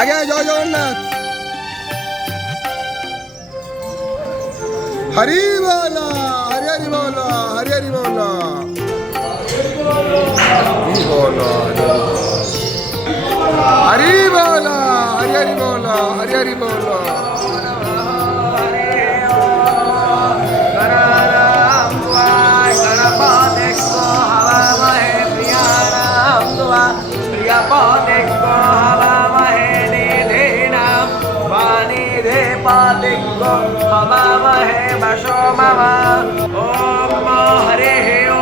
আগে জয় জগন্নাথ। হরি বল, হরি হরি বল, হরি হরি বল, হরি বল, হরি বল, হরি হরি বল, হরি হরি বল। हवामहे वशो मम ॐ हरिः ॐ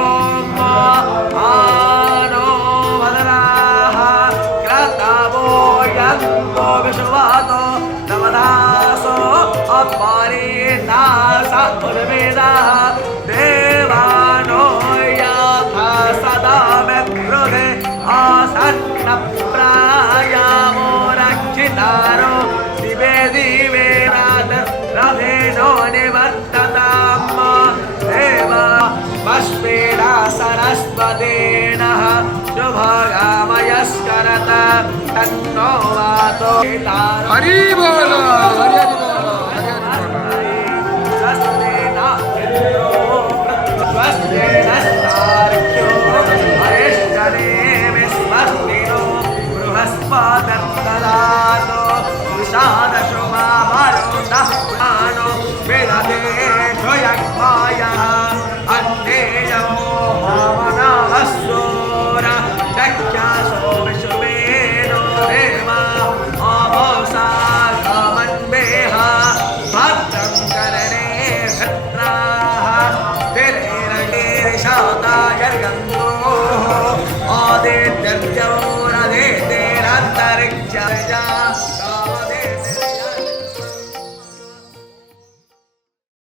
आनो वदनाः क्रतावो यन्तो विश्वातो नवदासो अपरितासः उर्वेदाः देवानो याथा सदा मेघ्रुधे आसन्नप्रायामो रक्षितारो दिवे दिवे रथेनो निवर्तताम् देवा पश्पेना सरस्वतेनः शुभगामयस्करत तन्नो वातो हरि बोल, हरि हरि बोल, स्वस्तेन इन्द्रो स्वस्तेन स्तार्क्ष्यो अरिष्टनेमि स्वस्तिनो बृहस्पतिर्ददातु विषादशो मामरुणः प्राणो विदधेषु यज्ञायः अन्नेयो वामनावस्सूर चक्षासो विश्वेनो देवा अवोसा कामन्वेह भद्रं करणे भद्राः तिरेरगेरिशातायर्गन्धो आदित्यर्जो रथेतेरन्तरिक्षजा